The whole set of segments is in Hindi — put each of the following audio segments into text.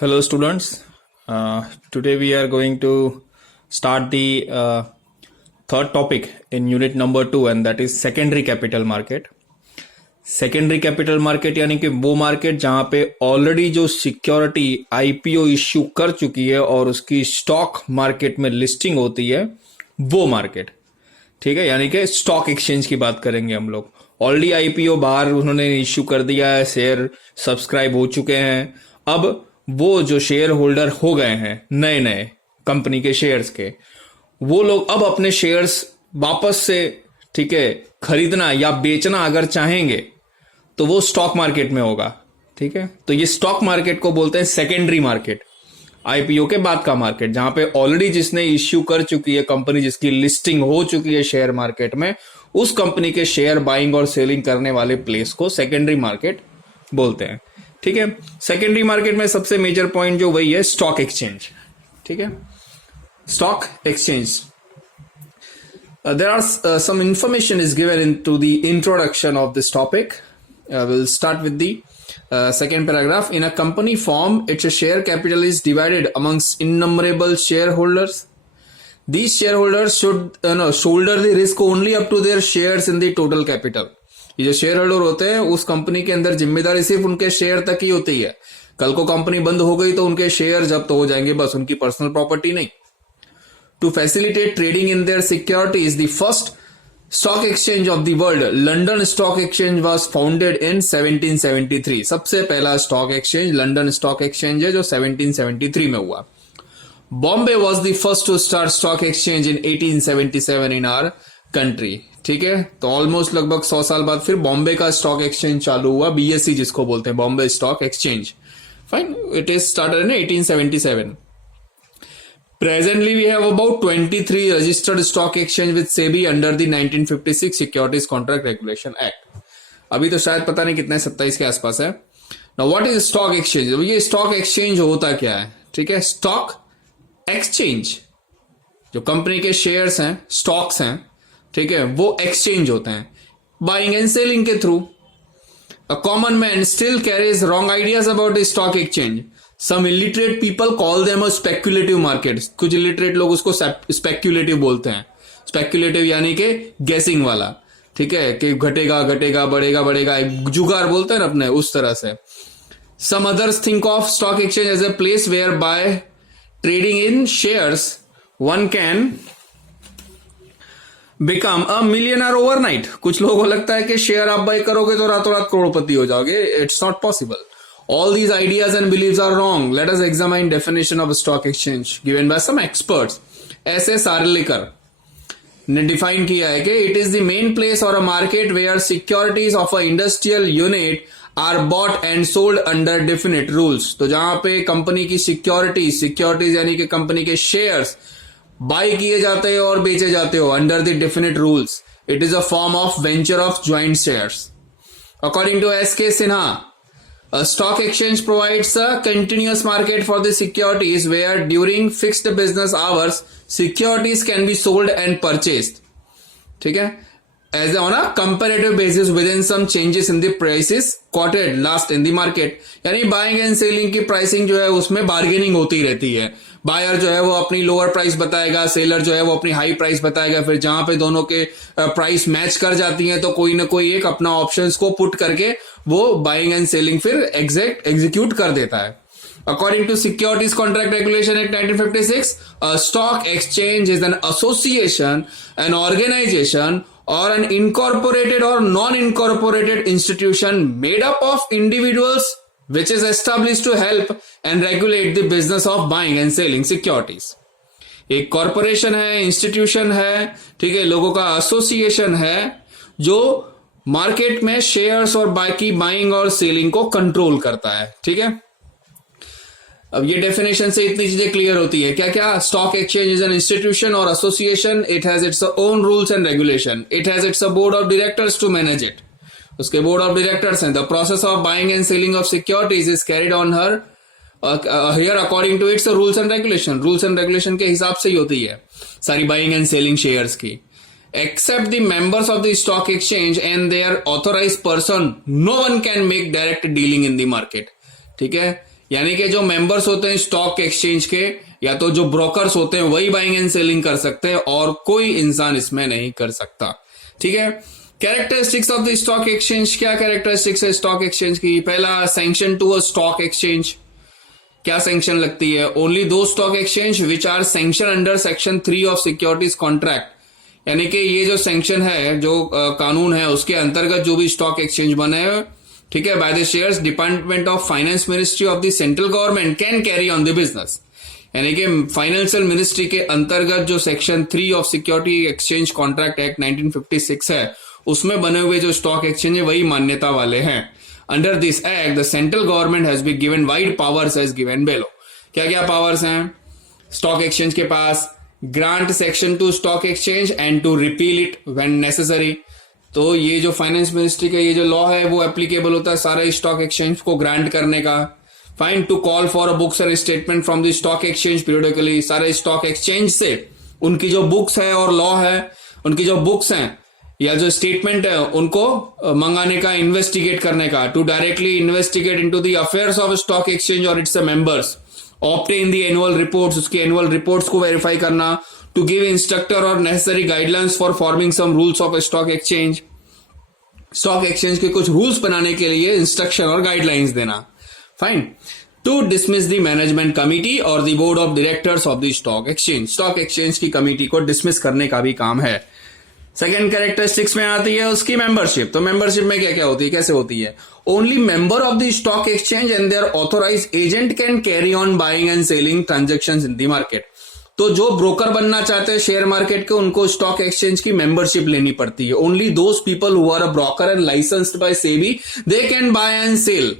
Hello, students. Today we are going to start the third topic in unit number 2, and that is secondary capital market. Secondary capital market यानी कि वो मार्केट जहां पे ऑलरेडी जो सिक्योरिटी आईपीओ इश्यू कर चुकी है और उसकी स्टॉक मार्केट में लिस्टिंग होती है, वो मार्केट। ठीक है, यानी कि स्टॉक एक्सचेंज की बात करेंगे हम लोग। ऑलरेडी आईपीओ बाहर उन्होंने इश्यू कर दिया है, शेयर सब्सक्राइब हो चुके हैं। अब वो जो शेयर होल्डर हो गए हैं नए नए कंपनी के शेयर्स के, वो लोग अब अपने शेयर्स वापस से, ठीक है, खरीदना या बेचना अगर चाहेंगे तो वो स्टॉक मार्केट में होगा। ठीक है, तो ये स्टॉक मार्केट को बोलते हैं सेकेंडरी मार्केट, आईपीओ के बाद का मार्केट, जहां पे ऑलरेडी जिसने इश्यू कर चुकी है कंपनी, जिसकी लिस्टिंग हो चुकी है शेयर मार्केट में, उस कंपनी के शेयर बाइंग और सेलिंग करने वाले प्लेस को सेकेंडरी मार्केट बोलते हैं। ठीक है, सेकेंडरी मार्केट में सबसे मेजर पॉइंट जो वही है स्टॉक एक्सचेंज। ठीक है, stock exchange. There are some information is given into the introduction of this topic. We'll start with the second paragraph. In a company form, its share capital is divided amongst innumerable shareholders. These shareholders should shoulder the risk only up to their shares in the total capital. ये जो शेयर होल्डर होते हैं उस कंपनी के अंदर जिम्मेदारी सिर्फ उनके शेयर तक ही होती है। कल को कंपनी बंद हो गई तो उनके शेयर जब्त हो जाएंगे, बस, उनकी पर्सनल प्रॉपर्टी नहीं। To facilitate trading in their securities, the first stock exchange of the world, London Stock Exchange, was founded in 1773. सबसे पहला stock exchange London stock exchange है जो 1773 में हुआ। Bombay was the first to start stock exchange in 1877 in our country. ठीक है, तो ऑलमोस्ट लगभग 100 साल बाद फिर बॉम्बे का स्टॉक एक्सचेंज चालू हुआ, बीएससी जिसको बोलते हैं, Bombay stock exchange. Fine, it is started in 1877. Presently, we have about 23 registered stock exchange with SEBI under the 1956 Securities Contract Regulation Act. अभी तो शायद पता नहीं कितने 27 के आसपास है। Now, what is stock exchange? ये stock exchange होता क्या है? ठीक है, stock exchange जो कंपनी के शेयर्स हैं, स्टॉक्स हैं, ठीक है, वो एक्सचेंज होते हैं बाइंग एंड सेलिंग के through. A common man still carries wrong ideas about the stock exchange. Some illiterate people call them a speculative market. कुछ illiterate लोग उसको speculative बोलते हैं। speculative यानी कि guessing वाला, ठीक है, कि घटेगा घटेगा बढ़ेगा बढ़ेगा, एक जुगाड़ बोलते हैं ना अपने, उस तरह से। Some others think of stock exchange as a place where by trading in shares one can become a millionaire overnight. कुछ लोगों को लगता है कि शेयर आप बाई करोगे तो रातों रात करोड़पति हो जाओगे। It's not possible. All these ideas and beliefs are wrong. Let us examine definition of a stock exchange given by some experts. S.S. Arlikar ने डिफाइन किया है कि it is the main place or a market where securities of a industrial unit are bought and sold under definite rules. तो जहां पे कंपनी की सिक्योरिटीज यानी कि कंपनी के शेयर्स बाई किए जाते हैं और बेचे जाते हो under the definite rules. It is a form of venture of joint shares. According to S.K. Sinha, a stock exchange provides a continuous market for the securities where during fixed business hours securities can be sold and purchased. ठीक है, as on a comparative basis within some changes in the prices quoted last in the market. यानी बाइंग एंड सेलिंग की प्राइसिंग जो है उसमें बार्गेनिंग होती रहती है। बायर जो है वो अपनी लोअर प्राइस बताएगा, सेलर जो है वो अपनी हाई प्राइस बताएगा, फिर जहां पे दोनों के प्राइस मैच कर जाती हैं तो कोई ना कोई एक अपना ऑप्शंस को पुट करके वो बाइंग एंड सेलिंग फिर एग्जीक्यूट कर देता है। According to Securities Contract Regulation Act 1956, a stock exchange is an association, an organization, or an incorporated or non-incorporated institution made up of individuals which is established to help and regulate the business of buying and selling securities. एक कॉरपोरेशन है, इंस्टीट्यूशन है, ठीक है, लोगों का एसोसिएशन है जो मार्केट में शेयर्स और बाकी बाइंग और सेलिंग को कंट्रोल करता है। ठीक है, अब ये डेफिनेशन से इतनी चीजें क्लियर होती है। क्या क्या? Stock exchange is an institution और association, it has its own rules and regulation, it has its board of directors to manage it. उसके बोर्ड ऑफ डायरेक्टर्स हैं। The process of buying and selling of securities is carried on here according to its rules and regulation. Rules and regulation के हिसाब से ही होती है सारी बाइंग एंड सेलिंग शेयर्स की। Except the members of the stock exchange and their authorized person, no one can make direct dealing in the market. ठीक है, यानी कि जो मेंबर्स होते हैं स्टॉक एक्सचेंज के या तो जो ब्रोकर्स होते हैं वही बाइंग एंड सेलिंग कर सकते हैं और कोई इंसान इसमें नहीं कर सकता। ठीक है। Characteristics of the stock exchange, क्या कैरेक्टरिस्टिक्स है स्टॉक एक्सचेंज की? पहला, sanction to a stock exchange. क्या सैंक्शन लगती है? ओनली दो stock exchange which are sanction under section 3 of securities contract. यानी कि ये जो सैंक्शन है, जो कानून है, उसके अंतर्गत जो भी स्टॉक एक्सचेंज बने हैं, ठीक है, by the shares department of finance ministry of the central government can carry on the business. यानी कि फाइनेंशियल मिनिस्ट्री के अंतर्गत जो section 3 of security exchange contract act 1956 है, उसमें बने हुए जो स्टॉक एक्सचेंज है वही मान्यता वाले हैं। Under this act the central government has been given wide powers as given below. क्या क्या पावर्स हैं स्टॉक एक्सचेंज के पास? Grant section to stock exchange and to repeal it when necessary. तो ये जो फाइनेंस मिनिस्ट्री का ये जो लॉ है वो एप्लीकेबल होता है सारे स्टॉक एक्सचेंज को ग्रांट करने का। Fine, to call for a books and statement from the stock exchange periodically. सारे स्टॉक एक्सचेंज से उनकी जो बुक्स है और लॉ है, उनकी जो बुक्स हैं या जो स्टेटमेंट है उनको मंगाने का, इन्वेस्टिगेट करने का। To directly investigate into the affairs of stock exchange और its members. Obtain the annual reports, उसकी एनुअल रिपोर्ट्स को वेरीफाई करना। टू गिव इंस्ट्रक्टर और necessary guidelines for forming some rules of stock exchange. Stock exchange के कुछ रूल्स बनाने के लिए इंस्ट्रक्शन और गाइडलाइंस देना। Fine. To dismiss the management committee और the board of directors of the stock exchange. Stock exchange की कमिटी को डिसमिस करने का भी काम है। सेकेंड कैरेक्टरिस्टिक्स में आती है उसकी मेंबरशिप। तो मेंबरशिप में क्या क्या होती है, कैसे होती है? Only member of the stock exchange and their authorised agent can carry on buying and selling transactions in the market. तो जो ब्रोकर बनना चाहते हैं शेयर मार्केट के, उनको स्टॉक एक्सचेंज की मेंबरशिप लेनी पड़ती है। Only those people who are a broker and licensed by SEBI, they can buy and sell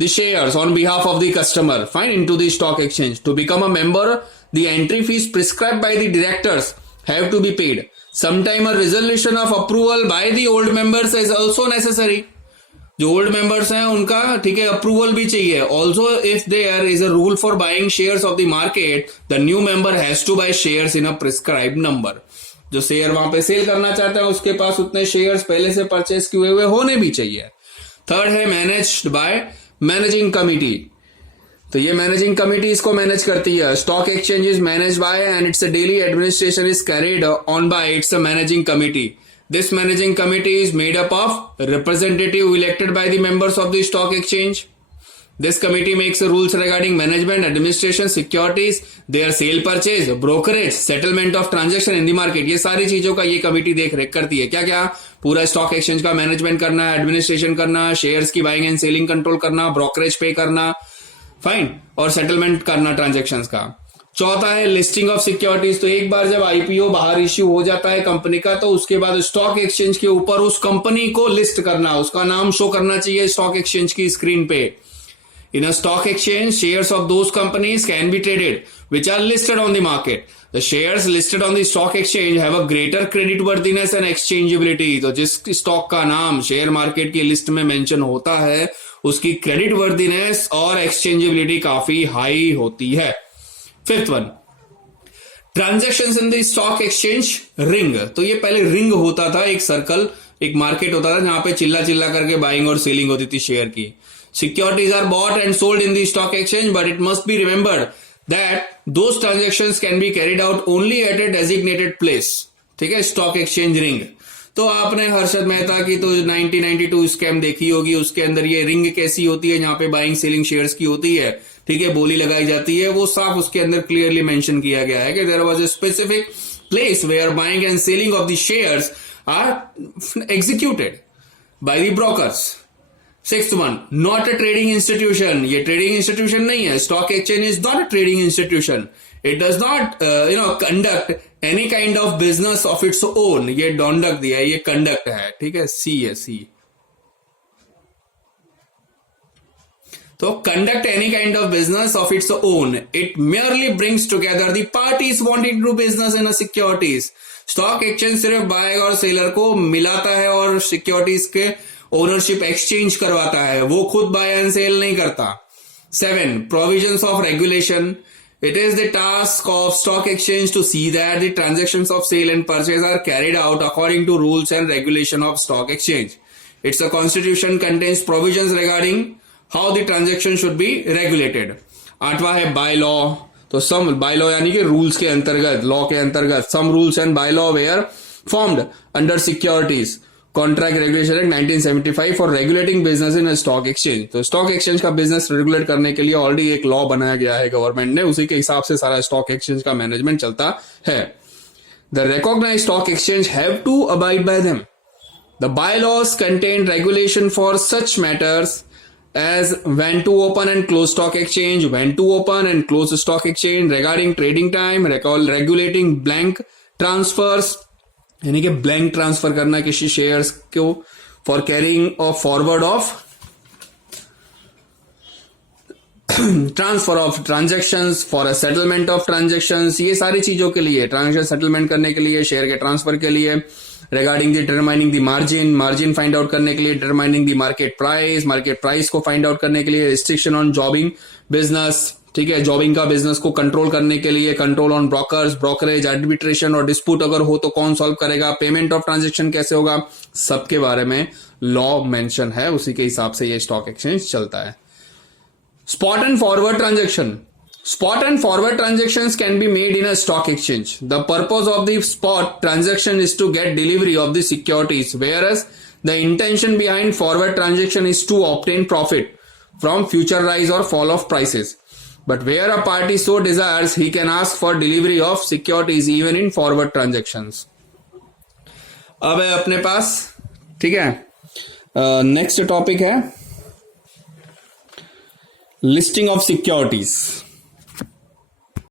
the shares on behalf of the customer, fine, into the stock exchange. To become a member, the entry fees prescribed by the directors have to be paid. Sometime a resolution of approval by the old members is also necessary. जो old members हैं उनका, ठीक है, अप्रूवल भी चाहिए। Also, if there is a rule for buying shares of the market, the new member has to buy shares in a prescribed number. जो शेयर वहां पे सेल करना चाहता है उसके पास उतने शेयर्स पहले से परचेस किए हुए होने भी चाहिए। थर्ड है मैनेज्ड बाय मैनेजिंग कमिटी। तो ये मैनेजिंग कमिटी इसको मैनेज करती है। Stock exchange is manage by and it's daily administration is carried on by it's managing committee. This managing committee is made up of representative elected by the members of the stock exchange. This committee makes rules regarding management, administration, securities, their sale, purchase, brokerage, settlement of transaction in the market. ये सारी चीजों का ये कमिटी देख रेख करती है। क्या क्या? पूरा स्टॉक एक्सचेंज का मैनेजमेंट करना, एडमिनिस्ट्रेशन करना, शेयर्स की बाइंग एंड सेलिंग कंट्रोल करना, ब्रोकरेज पे करना, फाइन, और सेटलमेंट करना ट्रांजेक्शंस का। चौथा है लिस्टिंग ऑफ सिक्योरिटीज। तो एक बार जब आईपीओ बाहर इश्यू हो जाता है कंपनी का, तो उसके बाद स्टॉक एक्सचेंज के ऊपर उस कंपनी को लिस्ट करना, उसका नाम शो करना चाहिए स्टॉक एक्सचेंज की स्क्रीन पे। In a stock exchange, shares of those companies can be traded which are listed on the market. The shares listed on the stock exchange have a greater creditworthiness and exchangeability. तो जिस स्टॉक का नाम शेयर मार्केट की लिस्ट में मेंशन होता है उसकी क्रेडिट वर्दीनेस और एक्सचेंजेबिलिटी काफी हाई होती है। Fifth one, transactions in the stock exchange ring. तो ये पहले रिंग होता था, एक सर्कल, एक मार्केट होता था जहां पे चिल्ला चिल्ला करके बाइंग और सेलिंग होती थी शेयर की। Securities are bought and sold in the stock exchange, but it must be remembered that those transactions can be carried out only at a designated place. ठीक है, स्टॉक एक्सचेंज रिंग। तो आपने हर्षद मेहता की तो 1992 स्कैम देखी होगी, उसके अंदर ये रिंग कैसी होती है, जहां पे बाइंग सेलिंग शेयर्स की होती है, ठीक है, बोली लगाई जाती है। वो साफ उसके अंदर क्लियरली मेंशन किया गया है कि there was a specific place where buying and selling of the shares are executed by the brokers. Sixth one, not a trading institution. ये ट्रेडिंग इंस्टीट्यूशन नहीं है। Stock exchange is not a trading institution. It does not conduct any kind of business of its own. ये डोंडक्ट दिया है, ये कंडक्ट है, ठीक है, सी है, सी। तो conduct any kind of business of its own. It merely brings together the parties wanting to do business in a securities. Stock exchange सिर्फ बायर और सेलर को मिलाता है और सिक्योरिटीज के ओनरशिप एक्सचेंज करवाता है, वो खुद बाय एंड सेल नहीं करता। 7, provisions of regulation. It is the task of stock exchange to see that the transactions of sale and purchase are carried out according to rules and regulation of stock exchange. It's a constitution contains provisions regarding how the transaction should be regulated. 8वां है बाय लॉ। तो सम बाय लॉ यानी कि रूल्स के अंतर्गत, लॉ के अंतर्गत, some rules and bylaw were formed under securities contract regulation act 1975 for regulating business in stock exchange. तो स्टॉक एक्सचेंज का बिजनेस रेगुलेट करने के लिए ऑलरेडी एक लॉ बनाया गया है गवर्नमेंट ने, उसी के हिसाब से सारा स्टॉक एक्सचेंज का मैनेजमेंट चलता है। The recognised stock exchange have to abide by them. The bylaws contain regulation for such matters as when to open and close stock exchange, when to open and close stock exchange, regarding trading time, regulating blank transfers, यानी कि blank transfer करना किसी शेयर्स को, for carrying of forward of transfer of transactions, for a settlement of transactions, ये सारी चीजों के लिए, ट्रांजेक्शन सेटलमेंट करने के लिए, शेयर के ट्रांसफर के लिए, regarding the determining the margin, margin find out करने के लिए, डिटरमाइनिंग द मार्केट प्राइस को फाइंड आउट करने के लिए, रिस्ट्रिक्शन ऑन जॉबिंग बिजनेस, ठीक है, जॉबिंग का बिजनेस को कंट्रोल करने के लिए, control on brokers, brokerage, arbitration और डिस्प्यूट अगर हो तो कौन सॉल्व करेगा, पेमेंट ऑफ ट्रांजेक्शन कैसे होगा, सबके बारे में लॉ मेंशन है, उसी के हिसाब से ये स्टॉक एक्सचेंज चलता है। Spot and forward transaction. Spot and forward transactions can be made in a stock exchange. The purpose of the spot transaction is to get delivery of the securities, whereas the intention behind forward transaction is to obtain profit from future rise or fall of prices. But where a party so desires, he can ask for delivery of securities even in forward transactions. अब है अपने पास, ठीक है, नेक्स्ट टॉपिक है लिस्टिंग ऑफ सिक्योरिटीज।